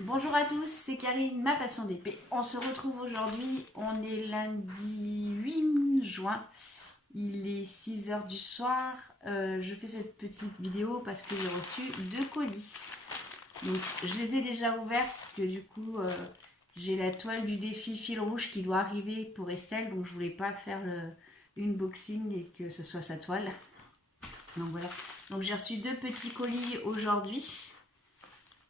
Bonjour à tous, c'est Karine, ma passion d'épée. On se retrouve aujourd'hui, on est lundi 8 juin, il est 6 h du soir. Je fais cette petite vidéo parce que j'ai reçu 2 colis. Donc je les ai déjà ouverts parce que du coup j'ai la toile du défi fil rouge qui doit arriver pour Estelle. Donc je voulais pas faire unboxing et que ce soit sa toile. Donc voilà, donc j'ai reçu 2 petits colis aujourd'hui.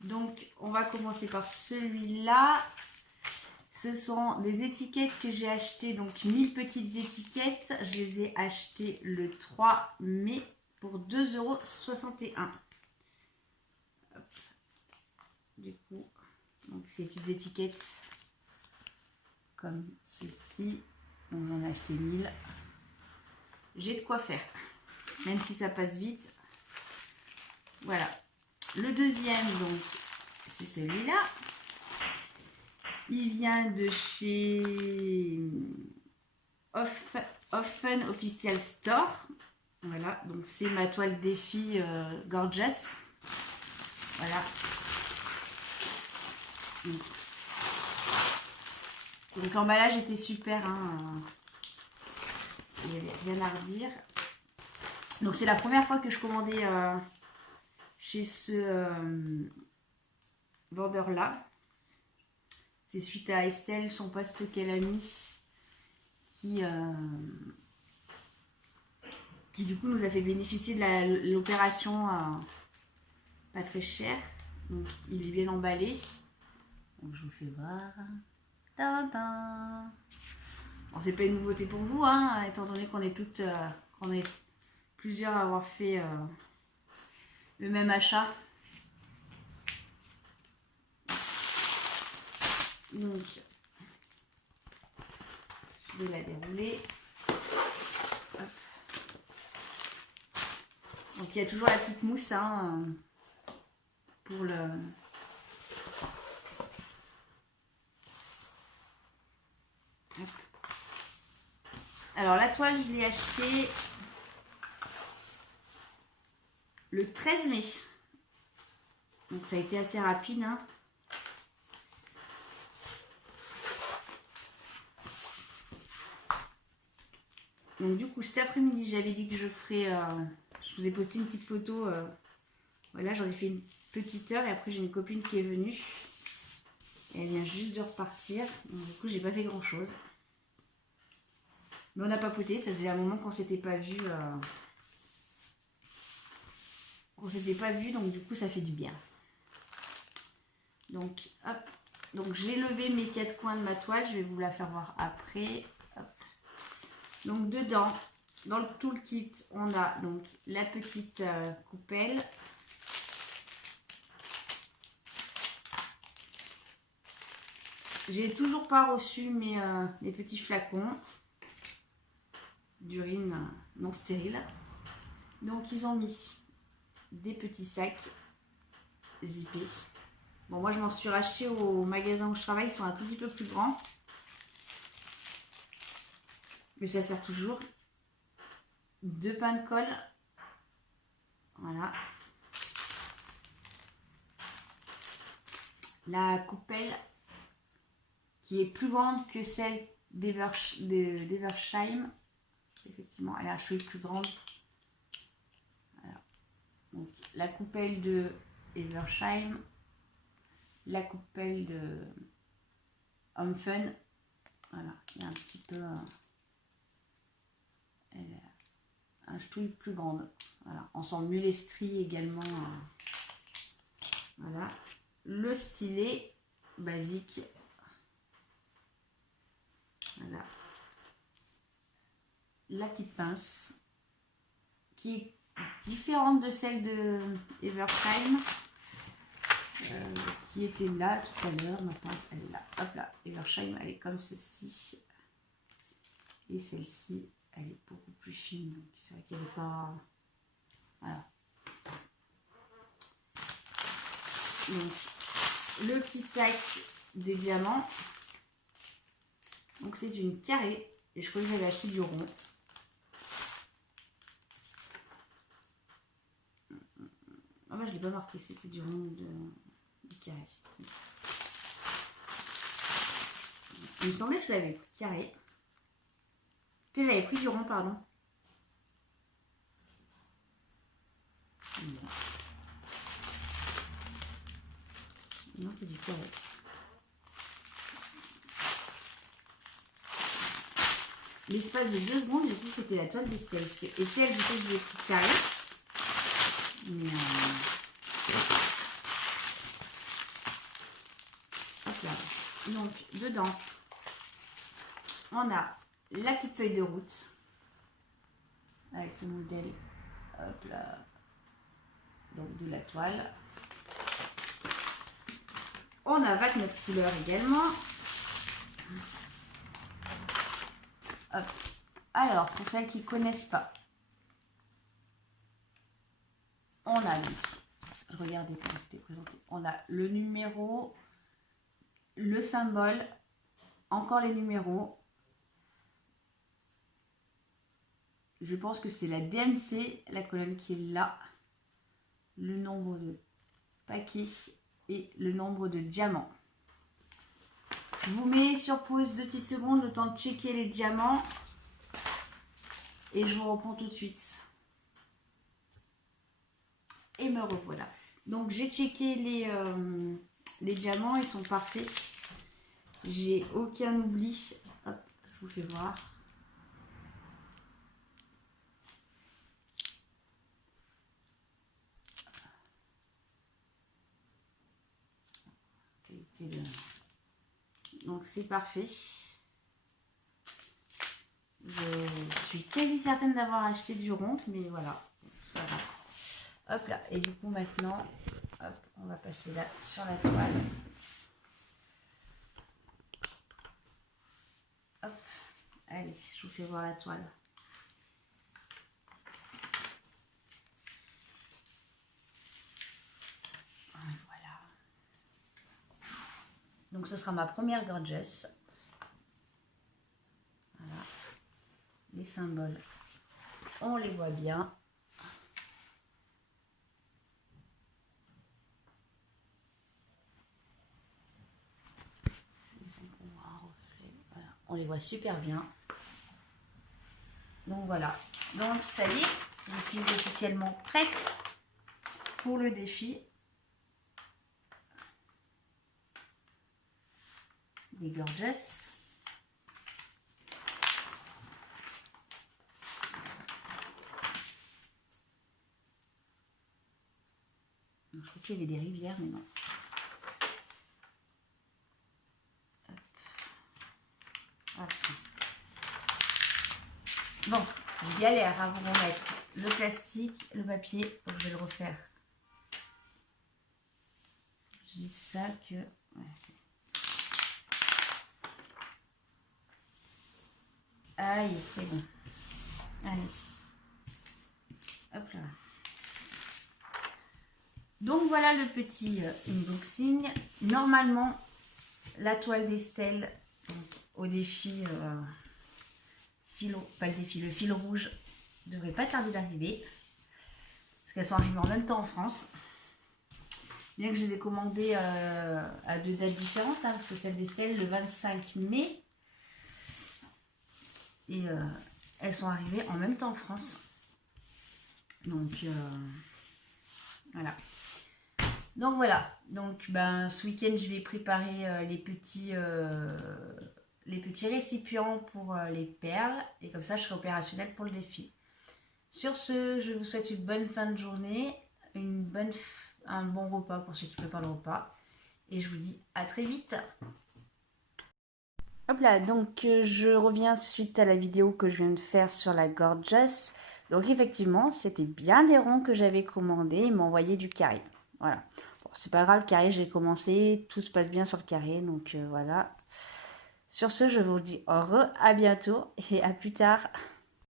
Donc on va commencer par celui-là. Ce sont des étiquettes que j'ai achetées, donc 1000 petites étiquettes. Je les ai achetées le 3 mai pour 2,61 €. Du coup, donc ces petites étiquettes comme ceci. On en a acheté 1000. J'ai de quoi faire, même si ça passe vite. Voilà. Le deuxième, donc, c'est celui-là. Il vient de chez Offen Official Store. Voilà, donc c'est ma toile défi Gorgeous. Voilà. Donc l'emballage était super, hein. Il n'y avait rien à redire. Donc c'est la première fois que je commandais chez ce vendeur là. C'est suite à Estelle, son post qu'elle a mis, qui du coup nous a fait bénéficier de l'opération pas très chère. Donc il est bien emballé. Donc je vous fais voir. Tintin. Bon, c'est pas une nouveauté pour vous, hein, étant donné qu'on est toutes, qu'on est plusieurs à avoir fait le même achat. Donc, je vais la dérouler. Hop. Donc, il y a toujours la petite mousse, hein, pour le... Hop. Alors, la toile, je l'ai achetée le 13 mai. Donc, ça a été assez rapide, hein. Donc du coup cet après-midi j'avais dit que je ferais, je vous ai posté une petite photo, voilà, j'en ai fait une petite heure et après j'ai une copine qui est venue et elle vient juste de repartir, donc du coup j'ai pas fait grand chose, mais on a papoté, ça faisait un moment qu'on s'était pas vu, donc du coup ça fait du bien. Donc hop, donc j'ai levé mes 4 coins de ma toile, je vais vous la faire voir après. Hop. Donc dedans, dans le toolkit, on a donc la petite coupelle. J'ai toujours pas reçu mes petits flacons d'urine non stérile. Donc ils ont mis des petits sacs zippés. Bon, moi je m'en suis racheté au magasin où je travaille, ils sont un tout petit peu plus grands. Mais ça sert toujours. 2 pains de colle. Voilà. La coupelle qui est plus grande que celle d'Eversheim. Effectivement, elle a un cheveu plus grande. Voilà. Donc la coupelle de Eversheim. La coupelle de Offen. Voilà, il y a un petit peu... elle a un cheveu plus grande. Voilà, on sent mieux les stries également. Voilà. Le stylet basique. Voilà. La petite pince qui est différente de celle de Eversheim qui était là tout à l'heure. Ma pince elle est là. Hop là. Eversheim elle est comme ceci. Et celle-ci elle est beaucoup plus fine. Donc c'est vrai qu'elle n'est pas... Voilà. Donc le petit sac des diamants. Donc c'est une carrée. Et je crois que j'avais acheté du rond. Ah bah je ne l'ai pas marqué, c'était du rond de carré. Il me semblait que je l'avais pris carré. Que j'avais pris du rond, pardon. Voilà. Non, c'est du carré. L'espace de 2 secondes, du coup, c'était la toile d'Estelle. Parce que Estelle, du coup, je l'ai pris carré. Mais hop là. Donc, dedans, on a la petite feuille de route. Avec le modèle, hop là. Donc, de la toile. On a 29 couleurs également. Hop. Alors, pour celles qui ne connaissent pas, on a donc, regardez comment c'était présenté, on a le numéro, le symbole, encore les numéros. Je pense que c'est la DMC, la colonne qui est là, le nombre de paquets et le nombre de diamants. Je vous mets sur pause 2 petites secondes, le temps de checker les diamants. Et je vous reprends tout de suite. Et me revoilà. Donc j'ai checké les diamants, ils sont parfaits. J'ai aucun oubli. Hop, je vous fais voir. Donc c'est parfait. Je suis quasi certaine d'avoir acheté du rond, mais voilà. Hop là. Et du coup maintenant, hop, on va passer là sur la toile. Hop. Allez, je vous fais voir la toile. Voilà. Donc ce sera ma première gorgeous. Voilà. Les symboles, on les voit bien. Voilà. On les voit super bien. Donc voilà. Donc ça y est, je suis officiellement prête pour le défi des gorgeous. Je crois qu'il y avait des rivières, mais non. Hop. Bon, je galère à vous remettre le plastique, le papier, donc je vais le refaire. Je dis ça que... Ouais, allez, c'est bon. Allez. Hop là. Donc voilà le petit unboxing. Normalement, la toile d'Estelle au défi, pas le défi, le fil rouge devrait pas tarder d'arriver. Parce qu'elles sont arrivées en même temps en France. Bien que je les ai commandées à 2 dates différentes, hein, parce que celle d'Estelle le 25 mai. Et elles sont arrivées en même temps en France. Donc voilà. Donc voilà. Donc ben, ce week-end, je vais préparer les petits récipients pour les perles. Et comme ça, je serai opérationnelle pour le défi. Sur ce, je vous souhaite une bonne fin de journée. Un bon repas pour ceux qui préparent le repas. Et je vous dis à très vite. Hop là, donc je reviens suite à la vidéo que je viens de faire sur la gorgeous. Donc effectivement, c'était bien des ronds que j'avais commandés. Ils m'ont envoyé du carré. Voilà. Bon, c'est pas grave, le carré, j'ai commencé. Tout se passe bien sur le carré. Donc voilà. Sur ce, je vous dis au revoir, à bientôt et à plus tard.